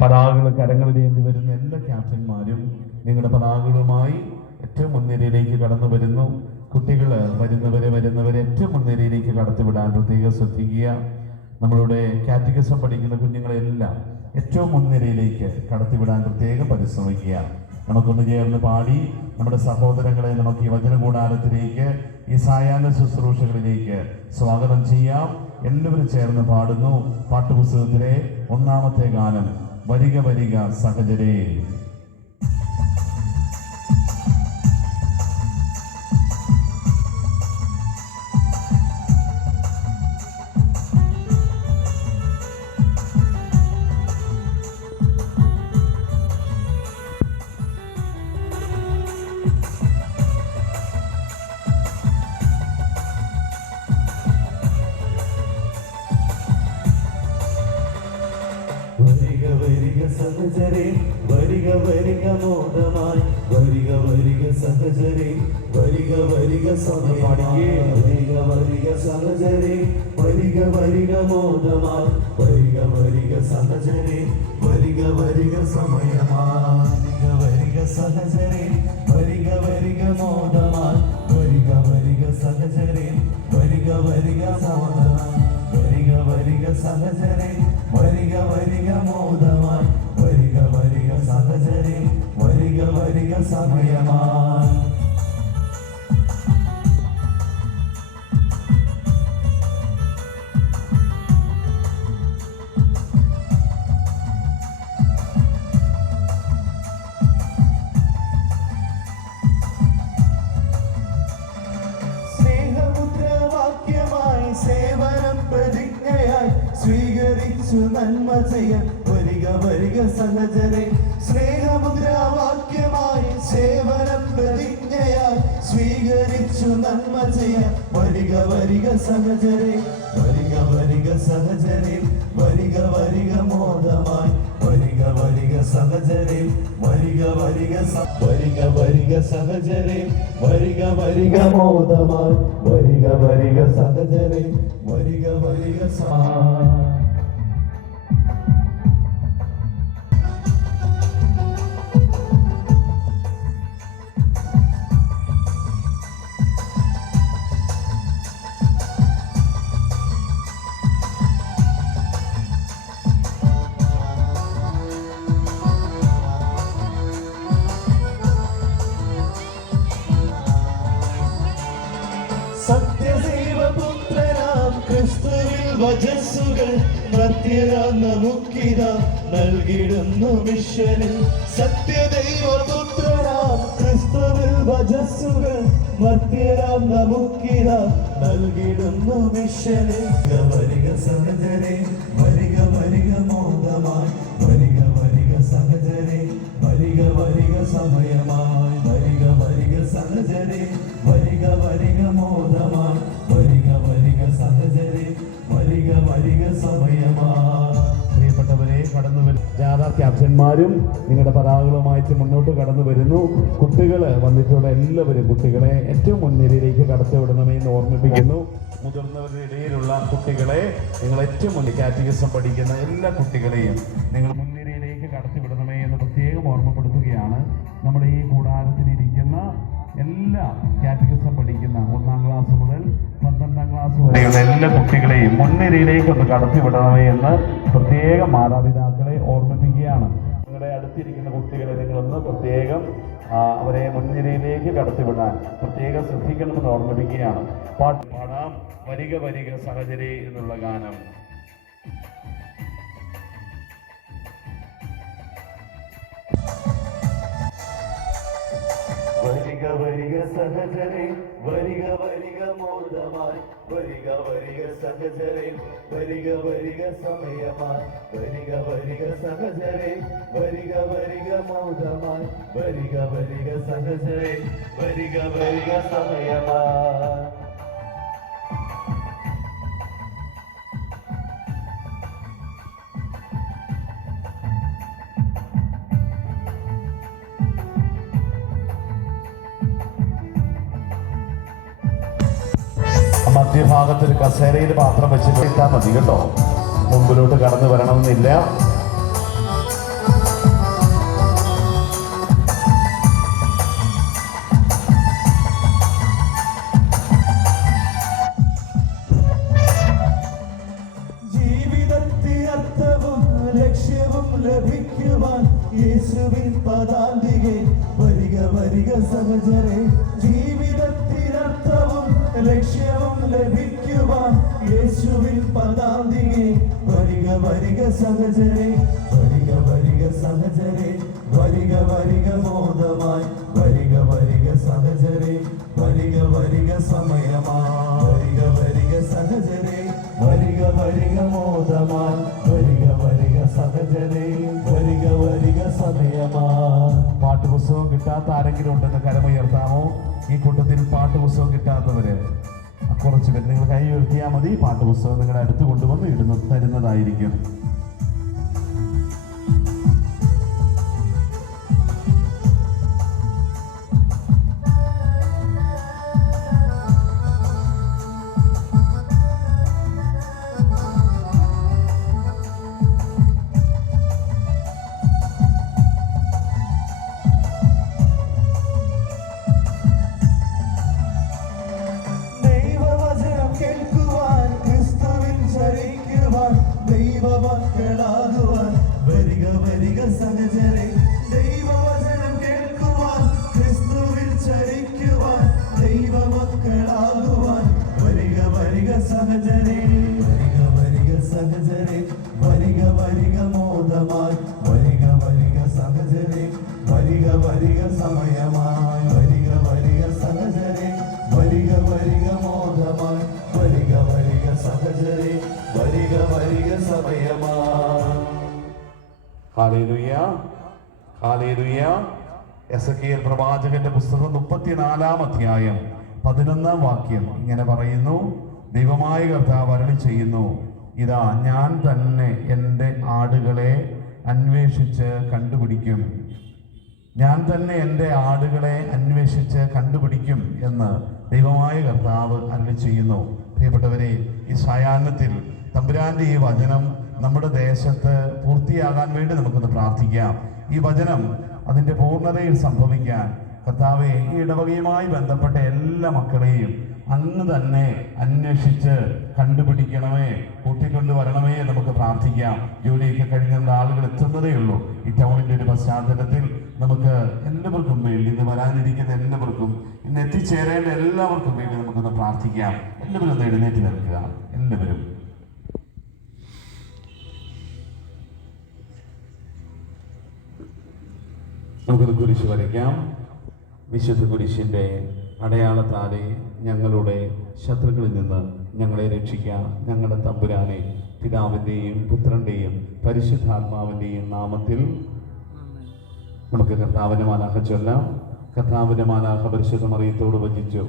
പതാകകൾ കരങ്ങളിലേന്തി വരുന്ന എല്ലാ ക്യാപ്റ്റന്മാരും നിങ്ങളുടെ പതാകകളുമായി ഏറ്റവും മുൻനിരയിലേക്ക് കടന്നു വരുന്നു. കുട്ടികൾ വരുന്നവരെ ഏറ്റവും മുൻനിരയിലേക്ക് കടത്തിവിടാൻ പ്രത്യേകം ശ്രദ്ധിക്കുക. നമ്മളുടെ കാറ്റഗിസം പഠിക്കുന്ന കുഞ്ഞുങ്ങളെല്ലാം ഏറ്റവും മുൻനിരയിലേക്ക് കടത്തിവിടാൻ പ്രത്യേകം പരിശ്രമിക്കുക. നമുക്കൊന്ന് ചേർന്ന് പാടി നമ്മുടെ സഹോദരങ്ങളെ നമുക്ക് ഈ വചനകൂടാരത്തിലേക്ക്, ഈ സായാഹ്ന ശുശ്രൂഷകളിലേക്ക് സ്വാഗതം ചെയ്യാം. എല്ലാവരും ചേർന്ന് പാടുന്നു പാട്ടുപുസ്തകത്തിലെ ഒന്നാമത്തെ ഗാനം, വരിക വരിക സഹചരേ. സഹചരേ വരിക വരിക മോദമായി, വരിക വരിക സഹചരേ വരിക വരിക സമയമായി, വരിക വരിക സഹചരേ വരിക വരിക മോദമായി, വരിക വരിക സഹചരേ വരിക വരിക സമയമായി, വരിക വരിക സഹചരേ വരിക വരിക മോദമായി, വരിക വരിക സഹചരേ വരിക വരിക മോദമായി, വരിക വരിക സഹചരേ വരിക വരിക മോദമായി, വരിക വരിക സഹചരേ വരിക വരിക സമയമായി. സ്നേഹമുദ്രാവാക്യമായി സേവനം പ്രതിജ്ഞയായി സ്വീകരിച്ചു നന്മ ചെയ്യാൻ വരിക വരിക സഹചരേ. സ്നേഹമുദ്രാവാക്യമായി സേവനം പ്രതിജ്ഞയായി സ്വീകരിച്ചു നന്മ ചെയ്യാൻ വരിക വരിക സഹചരേ, വരിക വരിക സഹചരേ വരിക വരിക മോദമായി, വരിക വരിക സഹചരേ വരിക വരിക വരിക വരിക സഹചരേ വരിക വരിക മോദമായി, വരിക വരിക സഹചരേ വരിക വരിക സത്യദൈവപുത്രനാം ക്രിസ്തുവിൽ വചസ്സുകൾ മർത്യരാം നമുക്കിതാ നൽകിടുന്നു മിഷനിൽ. സത്യദൈവപുത്രനാം ക്രിസ്തുവിൽ വചസ്സുകൾ മർത്യരാം നമുക്കിതാ നൽകിടുന്നു മിഷനിൽ. വരിക സഹചരേ വരിക വരിക മോദമായി, വരിക വരിക സഹചരേ വരിക വരിക സമയമായി, വരിക വരിക സഹചരേ വരിക വരിക മോദമായി, വരിക വരിക സഹചരേ വരിക വരിക സമയമായി. പ്രിയപ്പെട്ടവരെ, കടന്നു ജാഥ ക്യാപ്റ്റന്മാരും നിങ്ങളുടെ പതാകകളുമായിട്ട് മുന്നോട്ട് കടന്നു വരുന്നു. കുട്ടികൾ വന്നിട്ടുള്ള എല്ലാവരും കുട്ടികളെ ഏറ്റവും മുൻനിരയിലേക്ക് കടത്തിവിടണമെന്ന് ഓർമ്മിപ്പിക്കുന്നു. മുതിർന്നവരുടെ ഇടയിലുള്ള കുട്ടികളെ നിങ്ങൾ ഏറ്റവും മുന്നിൽ കാറ്റഗിസം പഠിക്കുന്ന എല്ലാ കുട്ടികളെയും നിങ്ങൾ മുൻനിരയിലേക്ക് കടത്തിവിടണമേ എന്ന് പ്രത്യേകം ഓർമ്മപ്പെടുത്തുകയാണ്. നമ്മുടെ ഈ കൂടാരത്തിലിരിക്കുന്ന എല്ലാ കാറ്റഗിസം പഠിക്കുന്ന 1-ാം ക്ലാസ് മുതൽ 12-ാം ക്ലാസ് വരെയുള്ള എല്ലാ കുട്ടികളെയും മുൻനിരയിലേക്ക് ഒന്ന് കടത്തിവിടണമേ എന്ന് പ്രത്യേകം മാതാപിതാക്കളെ ഓർമ്മിപ്പിക്കുകയാണ്. നിങ്ങളുടെ അടുത്തിരിക്കുന്ന കുട്ടികളെ നിങ്ങളൊന്ന് പ്രത്യേകം അവരെ മുൻനിരയിലേക്ക് കടത്തിവിടാൻ പ്രത്യേകം ശ്രദ്ധിക്കണമെന്ന് ഓർമ്മിപ്പിക്കുകയാണ്. പാടാം വരിക വരിക സഹചരേ എന്നുള്ള ഗാനം. വരിക വരിക സഹചരേ വരിക വരിക മോദമായി, വരിക വരിക സഹചരേ വരിക വരിക സമയമായി, വരിക വരിക സഹചരേ വരിക വരിക മോദമായി, വരിക വരിക സഹചരേ വരിക വരിക സമയമായി. മധ്യഭാഗത്തൊരു കസേരയിൽ പാത്രം വെച്ചിട്ട് ഇട്ടാൽ മതി കേട്ടോ. മുമ്പിലോട്ട് കടന്നു വരണമെന്നില്ല. ലഭിക്കുവാൻ യേശുവിൻ പദാന്തികെ വരിക വരിക സഹചരെ ജീവിതത്തിനർത്ഥവും ലക്ഷ്യവും ലഭിക്കുവാൻ യേശുവിൻ പദാന്തികെ വരിക വരിക സഹചരെ വരിക വരിക സഹചരെ വരിക വരിക മോദമായി വരിക വരിക സഹചരെ വരിക വരിക സമയമായി വരിക വരിക സഹചരെ വരിക വരിക മോദമായി വരിക വരിക സഹചരെ വരിക വരിക സമയമായി. പാട്ടുപുസ്തകം കിട്ടാത്ത ആരെങ്കിലും ഉണ്ടെന്ന് കരമുയർത്താമോ? ഈ കൂട്ടത്തിൽ പാട്ടുപുസ്തകം കിട്ടാത്തവര് കുറച്ച് പേര് നിങ്ങൾ കൈ ഉയർത്തിയാൽ മതി. പാട്ടുപുസ്തകം നിങ്ങളുടെ അടുത്ത് കൊണ്ടുവന്ന് തരുന്നതായിരിക്കും. ദൈവമക്കളാകുവാൻ വരിക വരിക സഹചരെ ദൈവവചനം കേൾക്കുവാൻ ക്രിസ്തുവിൽ ചരിക്കുവാൻ ദൈവമക്കളാകുവാൻ വരിക വരിക സഹചരെ വരിക വരിക സഹചരെ വരിക വരിക മോദമായി വരിക വരിക സഹചരെ വരിക വരിക സമയമായി വരിക വരിക സഹചരെ വരിക വരിക മോദമായി വരിക വരിക സഹചരെ വരിക വരിക സമയമായി. Hallelujah, hallelujah. എസെക്കിയേൽ പ്രവാചകന്റെ പുസ്തകം 34-ാം അധ്യായം 11-ാം വാക്യം ഇങ്ങനെ പറയുന്നു: ദൈവമായ കർത്താവ് അരുളി ചെയ്യുന്നു, ഇതാ ഞാൻ തന്നെ എൻ്റെ ആടുകളെ അന്വേഷിച്ച് കണ്ടുപിടിക്കും. ഞാൻ തന്നെ എൻ്റെ ആടുകളെ അന്വേഷിച്ച് കണ്ടുപിടിക്കും എന്ന് ദൈവമായ കർത്താവ് അരുളി ചെയ്യുന്നു. പ്രിയപ്പെട്ടവരെ, ഈ സായാഹ്നത്തിൽ തമ്പുരാന്റെ ഈ വചനം നമ്മുടെ ദേശത്ത് പൂർത്തിയാകാൻ വേണ്ടി നമുക്കൊന്ന് പ്രാർത്ഥിക്കാം. ഈ വചനം അതിൻ്റെ പൂർണ്ണതയിൽ സംഭവിക്കാൻ കർത്താവെ, ഈ ഇടവകയുമായി ബന്ധപ്പെട്ട എല്ലാ മക്കളെയും അങ്ങ് തന്നെ അന്വേഷിച്ച് കണ്ടുപിടിക്കണമേ, കൂട്ടിക്കൊണ്ടുവരണമേ നമുക്ക് പ്രാർത്ഥിക്കാം. ജോലിയൊക്കെ കഴിഞ്ഞ ആളുകൾ എത്തുന്നതേ ഉള്ളൂ. ഈ ടൗണിൻ്റെ ഒരു പശ്ചാത്തലത്തിൽ നമുക്ക് എല്ലാവർക്കും വേണ്ടി, ഇന്ന് വരാനിരിക്കുന്ന എല്ലാവർക്കും, ഇന്ന് എത്തിച്ചേരേണ്ട എല്ലാവർക്കും വേണ്ടി നമുക്കൊന്ന് പ്രാർത്ഥിക്കാം. എല്ലാവരും ഒന്ന് എഴുന്നേറ്റ് നിൽക്കുക. എല്ലാവരും നമുക്കൊന്ന് കുരിശ് വരയ്ക്കാം. വിശുദ്ധ കുരിശിൻ്റെ അടയാളത്താലെ ഞങ്ങളുടെ ശത്രുക്കളിൽ നിന്ന് ഞങ്ങളെ രക്ഷിക്കാം. ഞങ്ങളുടെ തമ്പുരാനെ, പിതാവിൻ്റെയും പുത്രൻ്റെയും പരിശുദ്ധാത്മാവിൻ്റെയും നാമത്തിൽ നമുക്ക് കർത്താവിൻ്റെ മാലാഖ ചൊല്ലാം. കർത്താവിൻ്റെ മാലാഖ പരിശുദ്ധ മറിയത്തോട് വചിച്ചു,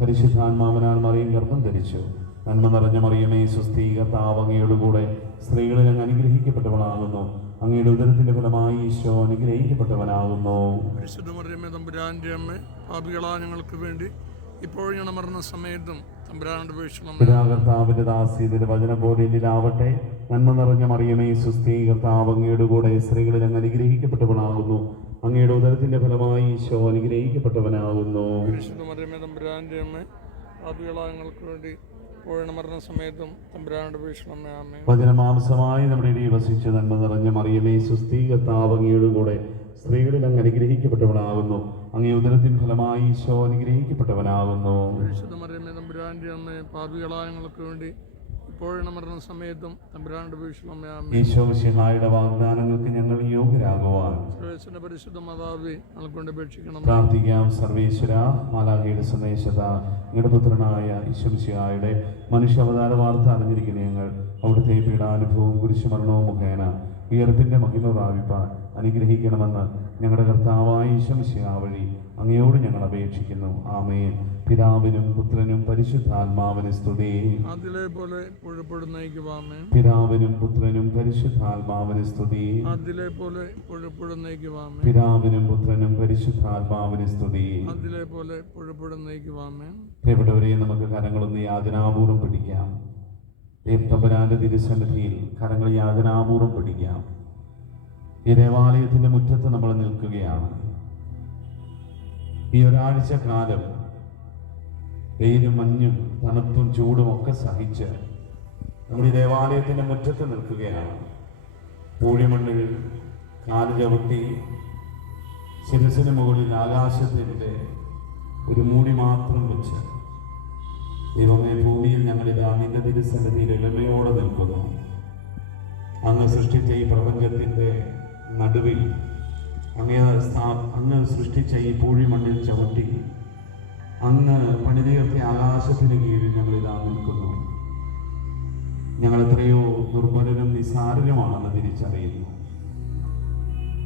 പരിശുദ്ധാത്മാവിനാൽ മറിയം ഗർഭം ധരിച്ചു. നന്മ നിറഞ്ഞ മറിയമേ സ്വസ്തി, കർത്താവ് അങ്ങയോടുകൂടെ സ്ത്രീകളിൽ അങ്ങ് അനുഗ്രഹിക്കപ്പെട്ടവളാകുന്നു. അങ്ങയുടെ ഉദരത്തിന്റെ ഫലമായി ഈശോ അനുഗ്രഹിക്കപ്പെട്ടവനാകുന്നു. പരിശുദ്ധ മറിയമേ തമ്പുരാന്റെ അമ്മ, പാപികളായ ഞങ്ങൾക്ക് വേണ്ടി ഇപ്പോഴും ഞങ്ങളുടെ മരണസമയത്തും തമ്പുരാനോട് അപേക്ഷിക്കണം. കർത്താവിന്റെ ദാസീതിന്റെ വചനം പോലെ എന്നിലാവട്ടെ. നന്മ നിറഞ്ഞ മറിയമേ സ്വസ്തി, കർത്താവ് അങ്ങയുടെ കൂടെ സ്ത്രീകളിൽ അങ്ങ് അനുഗ്രഹിക്കപ്പെട്ടവനാകുന്നു. അങ്ങയുടെ ഉദരത്തിന്റെ ഫലമായി ഈശോ അനുഗ്രഹിക്കപ്പെട്ടവനാകുന്നു. പരിശുദ്ധ മറിയമേ തമ്പുരാന്റെ അമ്മ, പാപികളായ ഞങ്ങൾക്ക് വേണ്ടി ഇപ്പോഴും മരണസമയത്തും തമ്പുരാനോട് അപേക്ഷിക്കണം. ആമേൻ. വചനമാംസമായി നമ്മുടെ ഇടയിൽ വസിച്ച് നന്മ നിറഞ്ഞ മറിയമേ സ്വസ്തി, കർത്താവ് അങ്ങയുടെ കൂടെ സ്ത്രീകളിൽ അങ്ങ് അനുഗ്രഹിക്കപ്പെട്ടവനാകുന്നു. അങ്ങേ ഉദരത്തിൻ ഫലമായി ഈശോ അനുഗ്രഹിക്കപ്പെട്ടവനാകുന്നു. പരിശുദ്ധ മറിയമേ തമ്പുരാന്റെ അമ്മ, പാപികളായ ഞങ്ങൾക്ക് വേണ്ടി ഇപ്പോഴും മരണസമയത്തും തമ്പുരാനോട് അപേക്ഷിക്കണം. ആമേൻ. ഈശോ മിശിഹായുടെ വാഗ്ദാനങ്ങൾക്ക് ഞങ്ങൾ യോഗ്യരാകുവാൻ സർവേശ്വരന്റെ പരിശുദ്ധ മാതാവേ ഞങ്ങൾക്ക് വേണ്ടി അപേക്ഷിക്കണം. പ്രാർത്ഥിക്കാം. സർവേശ്വര, മാലാഖയുടെ സന്ദേശത ഞങ്ങളുടെ പുത്രനായ ഈശോ മിശിഹായുടെ മനുഷ്യാവതാര വാർത്ത അറിഞ്ഞിരിക്കുന്ന ഞങ്ങൾ അവിടുത്തെ പീഡാനുഭവവും കുരിശുമരണവും മുഖേന ഉയർപ്പിന്റെ മഹിമ പ്രാപിപ്പാൻ അനുഗ്രഹിക്കണമെന്ന് ഞങ്ങളുടെ കർത്താവായ ഈശോ മിശിഹാ വഴി അങ്ങയോട് ഞങ്ങൾ അപേക്ഷിക്കുന്നു. ആമേൻ. പിതാവിനും പുത്രനും പരിശുദ്ധാത്മാവിന് സ്തുതി. അതിലെ പോലെ പുഴപ്പെടുന്നേക്കുവാമേ. പിതാവിനും പുത്രനും പരിശുദ്ധാത്മാവിന് സ്തുതി. അതിലെ പോലെ പുഴപ്പെടുന്നേക്കുവാമേ. പിതാവിനും പുത്രനും പരിശുദ്ധാത്മാവിന് സ്തുതി. അതിലെ പോലെ പുഴപ്പെടുന്നേക്കുവാമേ. പ്രിയപ്പെട്ടവരെ, നമുക്ക് കരങ്ങളൊന്ന് യാചനാപൂർവ്വം പിടിക്കാം. തമ്പുരാന്റെ തിരുസന്നിധിയിൽ കരങ്ങൾ യാചനാപൂർവ്വം പിടിക്കാം. ഈ ദേവാലയത്തിന്റെ മുറ്റത്ത് നമ്മൾ നിൽക്കുകയാണ്. ഈ ഒരാഴ്ച കാലം വെയിലും മഞ്ഞും തണുപ്പും ചൂടും ഒക്കെ സഹിച്ച് നമ്മൾ ഈ ദേവാലയത്തിന്റെ മുറ്റത്ത് നിൽക്കുകയാണ്. പൂഴിമണ്ണിൽ കാല് ചവിട്ടി ശിരസിന് മുകളിൽ ആകാശത്തിൻ്റെ ഒരു മൂടി മാത്രം വെച്ച് ദൈവമേ, ഭൂമിയിൽ ഞങ്ങളിതാ നിന്റെ തിരുസന്നിധിയിൽ എളിമയോടെ നിൽക്കുന്നു. അങ്ങ് സൃഷ്ടിച്ച ഈ പ്രപഞ്ചത്തിൻ്റെ നടുവിൽ അങ്ങ് സൃഷ്ടിച്ച ഈ പൂഴിമണ്ണിൽ ചവിട്ടി അങ്ങ് പണിതുയർത്തിയ ആകാശത്തിന് കീഴിൽ ഞങ്ങളിതാ നിൽക്കുന്നു. ഞങ്ങൾ എത്രയോ ദുർബലരും നിസ്സാരരുമാണെന്ന് തിരിച്ചറിയുന്നു.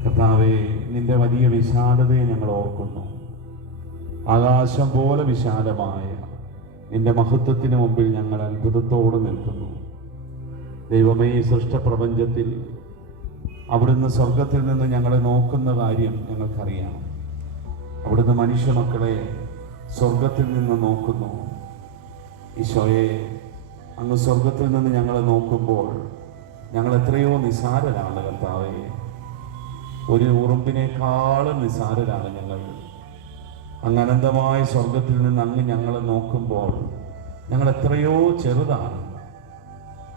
കർത്താവേ, നിന്റെ വലിയ വിശാലതയെ ഞങ്ങൾ ഓർക്കുന്നു. ആകാശം പോലെ വിശാലമായ നിന്റെ മഹത്വത്തിന് മുമ്പിൽ ഞങ്ങൾ അത്ഭുതത്തോടെ നിൽക്കുന്നു. ദൈവമേ, ഈ സൃഷ്ടപ്രപഞ്ചത്തിൽ അവിടുന്ന് സ്വർഗത്തിൽ നിന്ന് ഞങ്ങളെ നോക്കുന്ന കാര്യം ഞങ്ങൾക്കറിയാം. അവിടുന്ന് മനുഷ്യ മക്കളെ സ്വർഗത്തിൽ നിന്ന് നോക്കുന്നു. ഈശോയെ, അങ്ങ് സ്വർഗത്തിൽ നിന്ന് ഞങ്ങളെ നോക്കുമ്പോൾ ഞങ്ങൾ എത്രയോ നിസാരരാണ് കർത്താവേ. ഒരു ഉറുമ്പിനേക്കാളും നിസാരരാണ് ഞങ്ങൾ. അങ്ങ് അനന്തമായ സ്വർഗത്തിൽ നിന്ന് അങ്ങ് ഞങ്ങളെ നോക്കുമ്പോൾ ഞങ്ങൾ എത്രയോ ചെറുതാണ്.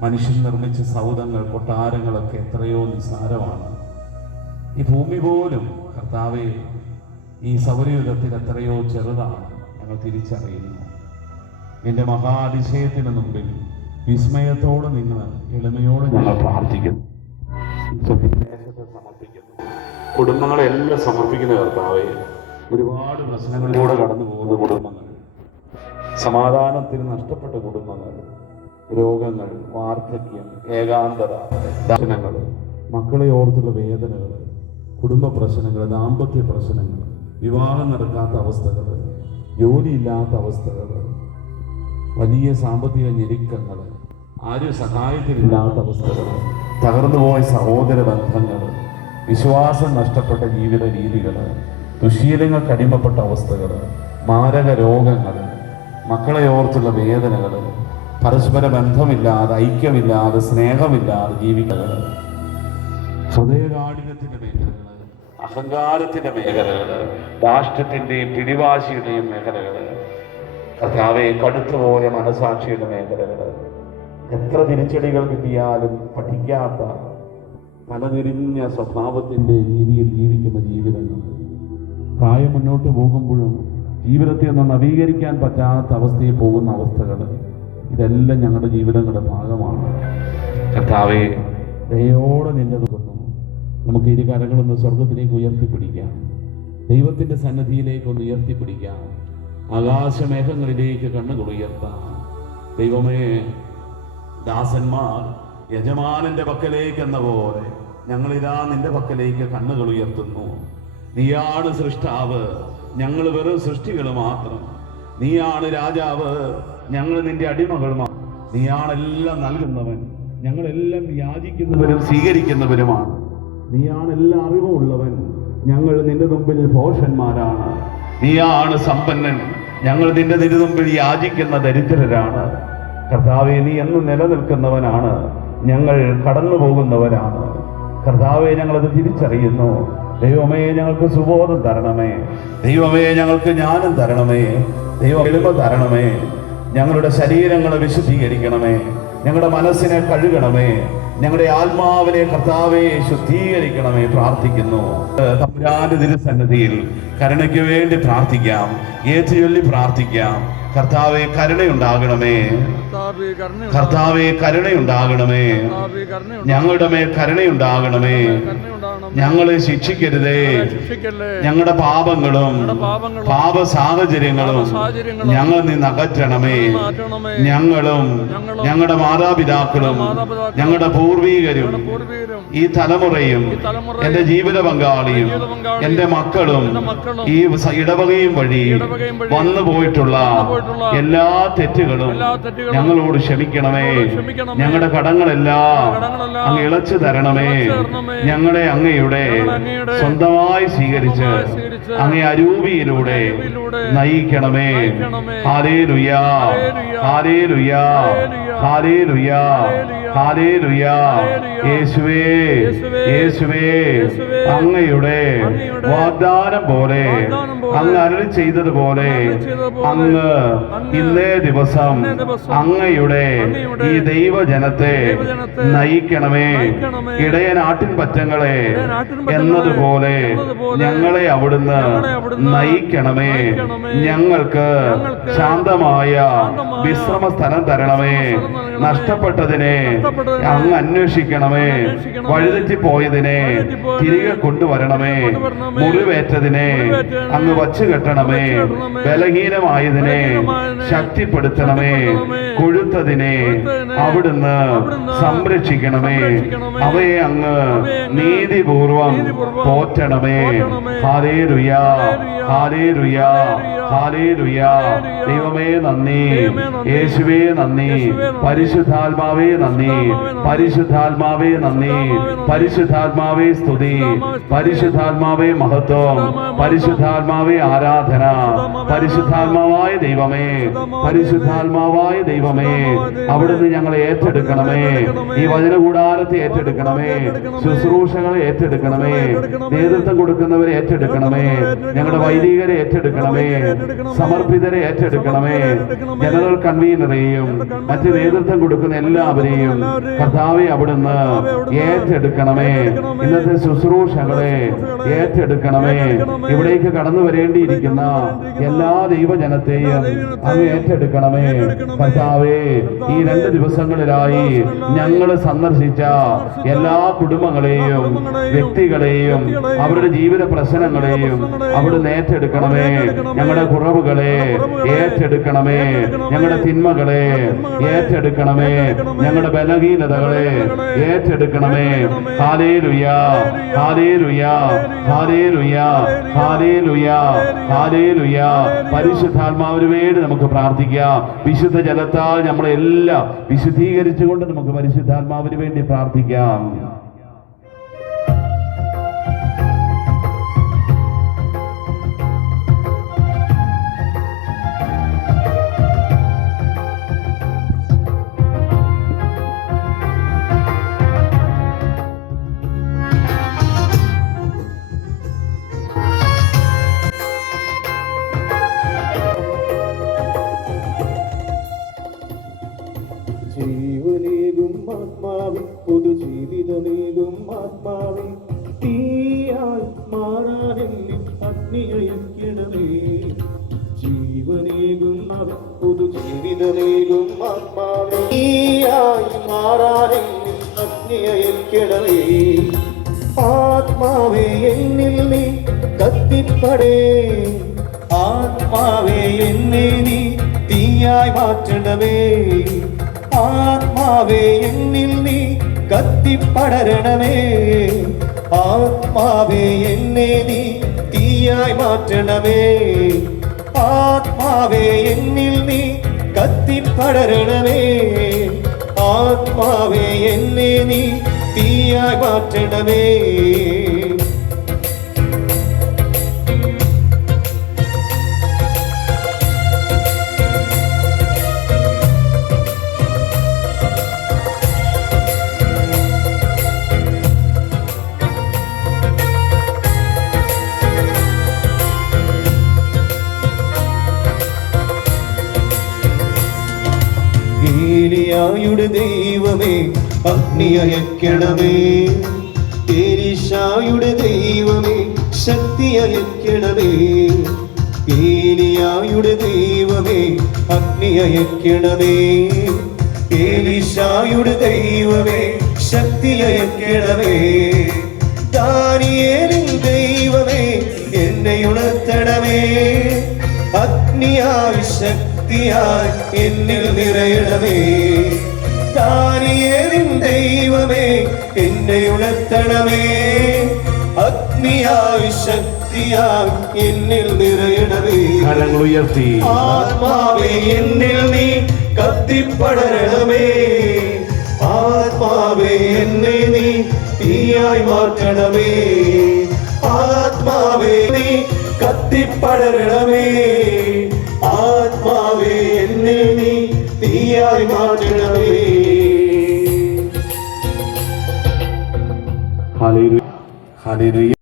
മനുഷ്യൻ നിർമ്മിച്ച സൗധങ്ങൾ, കൊട്ടാരങ്ങളൊക്കെ എത്രയോ നിസാരമാണ്. ഈ ഭൂമി പോലും കർത്താവേ, ഈ സൗരയുഗത്തിൽ എത്രയോ ചെറുതാണ് ഞങ്ങൾ തിരിച്ചറിയുന്നു. നിന്റെ മഹാതിശയത്തിന് മുമ്പിൽ വിസ്മയത്തോടെ നിങ്ങൾ എളിമയോടെ ഞങ്ങൾ പ്രാർത്ഥിക്കുന്നു, സമർപ്പിക്കുന്നു. കുടുംബങ്ങളെല്ലാം സമർപ്പിക്കുന്ന കർത്താവേ, ഒരുപാട് പ്രശ്നങ്ങളിലൂടെ കടന്നു പോകുന്ന കുടുംബങ്ങൾ, സമാധാനത്തിന് നഷ്ടപ്പെട്ട കുടുംബങ്ങൾ, രോഗങ്ങൾ, വാർദ്ധക്യം, ഏകാന്തത, ദർശനങ്ങൾ, മക്കളെ ഓർത്തുള്ള വേദനകൾ, കുടുംബ പ്രശ്നങ്ങൾ, ദാമ്പത്യ പ്രശ്നങ്ങൾ, വിവാഹം നടക്കാത്ത അവസ്ഥകൾ, ജോലിയില്ലാത്ത അവസ്ഥകൾ, വലിയ സാമ്പത്തിക ഞെരുക്കങ്ങൾ, ആരും സഹായത്തിലില്ലാത്ത അവസ്ഥകൾ, തകർന്നുപോയ സഹോദര ബന്ധങ്ങൾ, വിശ്വാസം നഷ്ടപ്പെട്ട ജീവിത രീതികൾ, ദുശീലങ്ങൾക്ക് അടിമപ്പെട്ട അവസ്ഥകൾ, മാരക രോഗങ്ങൾ, മക്കളെ ഓർത്തുള്ള വേദനകൾ, പരസ്പര ബന്ധമില്ലാതെ, ഐക്യമില്ലാതെ, സ്നേഹമില്ലാതെ ജീവിക്കുക, ഹൃദയകാഠിന്യത്തിന്റെ മേഖലകൾ, അഹങ്കാരത്തിന്റെ മേഖലകൾ, ധാർഷ്ട്യത്തിന്റെയും പിടിവാശിയുടെയും മേഖലകൾ, കർത്താവെ, കടുത്തുപോയ മനസാക്ഷിയുടെ മേഖലകൾ, എത്ര തിരിച്ചടികൾ കിട്ടിയാലും പഠിക്കാത്ത തലതിരിഞ്ഞ സ്വഭാവത്തിന്റെ രീതിയിൽ ജീവിക്കുന്ന ജീവിതങ്ങൾ, പ്രായം മുന്നോട്ട് പോകുമ്പോഴും ജീവിതത്തെ ഒന്ന് നവീകരിക്കാൻ പറ്റാത്ത അവസ്ഥയിൽ പോകുന്ന അവസ്ഥകൾ, ഇതെല്ലാം ഞങ്ങളുടെ ജീവിതങ്ങളുടെ ഭാഗമാണ്. കർത്താവെ, ദയോടെ നിന്നെ നോക്കുന്നു. നമുക്ക് ഇരു കരങ്ങളൊന്ന് സ്വർഗത്തിലേക്ക് ഉയർത്തിപ്പിടിക്കാം, ദൈവത്തിന്റെ സന്നിധിയിലേക്ക് ഒന്ന് ഉയർത്തിപ്പിടിക്കാം, ആകാശമേഘങ്ങളിലേക്ക് കണ്ണുകൾ ഉയർത്താം. ദൈവമേ, ദാസന്മാർ യജമാനന്റെ പക്കലേക്ക് എന്ന പോലെ ഞങ്ങളിതാ നിന്റെ പക്കലേക്ക് കണ്ണുകൾ ഉയർത്തുന്നു. നീയാണ് സൃഷ്ടാവ്, ഞങ്ങൾ വെറും സൃഷ്ടികൾ മാത്രം. നീയാണ് രാജാവ്, ഞങ്ങൾ നിന്റെ അടിമകൾ മാത്രം. നീയാണെല്ലാം നൽകുന്നവൻ, ഞങ്ങളെല്ലാം യാചിക്കുന്നവരും സ്വീകരിക്കുന്നവരുമാണ്. നീയാണ് എല്ലാ അറിവുമുള്ളവൻ, ഞങ്ങൾ നിന്റെ മുമ്പിൽ ഭോഷന്മാരാണ്. നീയാണ് സമ്പന്നൻ, ഞങ്ങൾ നിന്റെ മുമ്പിൽ യാചിക്കുന്ന ദരിദ്രരാണ്. കർത്താവെ, നീ എന്നും നിലനിൽക്കുന്നവനാണ്, ഞങ്ങൾ കടന്നു പോകുന്നവരാണ്. കർത്താവെ, ഞങ്ങളത് തിരിച്ചറിയുന്നു. ദൈവമേ, ഞങ്ങൾക്ക് സുബോധം തരണമേ. ദൈവമേ, ഞങ്ങൾക്ക് ജ്ഞാനം തരണമേ. ദൈവം എളിമ തരണമേ. ഞങ്ങളുടെ ശരീരങ്ങളെ വിശുദ്ധീകരിക്കണമേ. ഞങ്ങളുടെ മനസ്സിനെ കഴുകണമേ. ഞങ്ങളുടെ ആത്മാവിനെ കർത്താവെ ശുദ്ധീകരിക്കണമേ. പ്രാർത്ഥിക്കുന്നു. തമ്പുരാന്റെ തിരുസന്നിധിയിൽ കരുണയ്ക്ക് വേണ്ടി പ്രാർത്ഥിക്കാം, ഏറ്റുചൊല്ലി പ്രാർത്ഥിക്കാം. കർത്താവെ, കരുണയുണ്ടാകണമേ. കർത്താവെ, കരുണയുണ്ടാകണമേ. ഞങ്ങളുടെ മേൽ കരുണയുണ്ടാകണമേ. ഞങ്ങളെ ശിക്ഷിക്കരുതേ. ഞങ്ങളുടെ പാപങ്ങളും പാപ സാഹചര്യങ്ങളും ഞങ്ങൾ നിന്ന് അകറ്റണമേ. ഞങ്ങളും ഞങ്ങളുടെ മാതാപിതാക്കളും ഞങ്ങളുടെ പൂർവീകരും ഈ തലമുറയും എന്റെ ജീവിത പങ്കാളിയും എന്റെ മക്കളും ഈ ഇടവകയും വഴി വന്നു പോയിട്ടുള്ള എല്ലാ തെറ്റുകളും ഞങ്ങളോട് ക്ഷമിക്കണമേ. ഞങ്ങളുടെ കടങ്ങളെല്ലാം അങ്ങ് ഇളച്ചു തരണമേ. ഞങ്ങളെ അങ്ങയുടെ സ്വന്തമായി സ്വീകരിച്ച് അങ്ങേ അരൂപിയിലൂടെ നയിക്കണമേ. ഹല്ലേലൂയ, ഹല്ലേലൂയ, ഹല്ലേലൂയ, ഹല്ലേലൂയ. യേശുവേ യേശുവേ അങ്ങയുടെ വാഗ്ദാനം പോലെ അങ്ങ് അരുളി ചെയ്തതുപോലെ അങ്ങ് ഇന്നേ ദിവസം അങ്ങയുടെ ഈ ദൈവജനത്തെ നയിക്കണമേ. ഇടയനാട്ടിൻ പറ്റങ്ങളെ എന്നതുപോലെ ഞങ്ങളെ അവിടുന്ന് നയിക്കണമേ. ഞങ്ങൾക്ക് ശാന്തമായ വിശ്രമ സ്ഥലം തരണമേ. നഷ്ടപ്പെട്ടതിനെ അങ്ങ് അന്വേഷിക്കണമേ. വഴിതെറ്റിപ്പോയതിനെ തിരികെ കൊണ്ടുവരണമേ. മുറിവേറ്റതിനെ അങ്ങ് വച്ചു കെട്ടണമേ. ബലഹീനമായതിനെ ശക്തിപ്പെടുത്തണമേ. കൊഴുത്തതിനെ അവിടുന്ന് സംരക്ഷിക്കണമേ. അവയെ അങ്ങ് നീതിപൂർവം പോറ്റണമേ. ഹല്ലേലൂയ ഹല്ലേലൂയ ഹല്ലേലൂയ. ദൈവമേ നന്ദി, യേശുവേ നന്ദി, പരിശുദ്ധാത്മാവേ നന്ദി, പരിശുദ്ധാത്മാവേ നന്ദി, പരിശുദ്ധാത്മാവേ സ്തുതി, പരിശുദ്ധാത്മാവേ മഹത്വം, പരിശുദ്ധാത്മാവേ ആരാധന. പരിശുദ്ധാത്മാവായ ദൈവമേ, പരിശുദ്ധാത്മാവായ ദൈവമേ, അവിടുന്ന് ഞങ്ങളെ ഏറ്റെടുക്കണമേ. ഈ വചനകൂടാരത്തെ ഏറ്റെടുക്കണമേ. ശുശ്രൂഷകളെ ഏറ്റെടുക്കണമേ. നേതൃത്വം കൊടുക്കുന്നവരെ ഏറ്റെടുക്കണമേ. ഞങ്ങളുടെ വൈദികരെ ഏറ്റെടുക്കണമേ. സമർപ്പിതരെ ഏറ്റെടുക്കണമേ. ജനറൽ കൺവീനറെയും മറ്റ് നേതൃത്വം കൊടുക്കുന്ന എല്ലാവരെയും കർത്താവെ അവിടുന്ന് ഏറ്റെടുക്കണമേ. ഇന്നത്തെ ശുശ്രൂഷകളെ ഏറ്റെടുക്കണമേ. ഇവിടേക്ക് കടന്നു വരേണ്ടിയിരിക്കുന്ന എല്ലാ ദൈവജനത്തെയും അങ്ങ് ഏറ്റെടുക്കണമേ. കർത്താവേ, ഈ 2 ദിവസങ്ങളിലായി ഞങ്ങൾ സന്ദർശിച്ച എല്ലാ കുടുംബങ്ങളെയും വ്യക്തികളെയും അവരുടെ ജീവിത പ്രശ്നങ്ങളെയും അവിടുന്ന് ഏറ്റെടുക്കണമേ. ഞങ്ങളുടെ കുറവുകളെ ഏറ്റെടുക്കണമേ. ഞങ്ങളുടെ തിന്മകളെ ഏറ്റെടുക്കണമേ. ഞങ്ങളുടെ ബലഹീനതകളെ ഏറ്റെടുക്കണമേ. ഹല്ലേലൂയ ഹല്ലേലൂയ ഹല്ലേലൂയ ഹല്ലേലൂയ ഹല്ലേലൂയ. പരിശുദ്ധാത്മാവിന് വേണ്ടി നമുക്ക് പ്രാർത്ഥിക്കാം. വിശുദ്ധ ജലത്താൽ നമ്മളെല്ലാം വിശുദ്ധീകരിച്ചുകൊണ്ട് നമുക്ക് പരിശുദ്ധാത്മാവിന് വേണ്ടി പ്രാർത്ഥിക്കാം. ജീവനേകും ആത്മാവി, പൊതുജീവിതമേകും ആത്മാവി, തീയായി മാറാനെന്നിൽ അഗ്നിയയക്കണമേ. ജീവനേകും പൊതുജീവിതമേകും ആത്മാവി, തീയായി മാറാനെന്നിൽ അഗ്നിയയക്കണമേ. ആത്മാവേ എന്നിൽ നീ കത്തിപ്പടേ, ആത്മാവേ എന്നെ നീ തീയായി മാറ്റണമേ. ആത്മാവേ എന്നിൽ നീ കത്തിപ്പടരണമേ. ആത്മാവേ എന്നെ നീ തീയായി മാറ്റണമേ. ആത്മാവേ എന്നിൽ നീ കത്തിപ്പടരണമേ. ആത്മാവേ എന്നെ നീ തീയായി മാറ്റണമേ. ഏലിയായുടെ ദൈവമേ അഗ്നി അയക്കണമേ. എലീശായുടെ ദൈവമേ ശക്തി അയക്കണമേ. ഏലിയായുടെ ദൈവമേ അഗ്നി അയക്കണമേ. എലീശായുടെ ദൈവമേ ശക്തി അയക്കണമേ. ദാനിയേലിൻ ദൈവമേ എന്നെ ഉണർത്തണമേ. അഗ്നിയായി ശക്തിയായി എന്നിൽ നിറയണമേ. ദാനിയേലിൻ ദൈവമേ എന്നെ ഉണർത്തണമേ. അഗ്നിയായി ശക്തിയായി എന്നിൽ നിറയണമേ. കരങ്ങൾ ഉയർത്തി. ആത്മാവേ എന്നിൽ നീ കത്തിപ്പടരണമേ. ആത്മാവേ എന്നെ നീ തീയായി മാറ്റണമേ. ആത്മാവേ നീ കത്തിപ്പടരണമേ. ആത്മാവേ എന്നെ നീ തീയായി മാറ്റണമേ. ഹല്ലേലൂയ.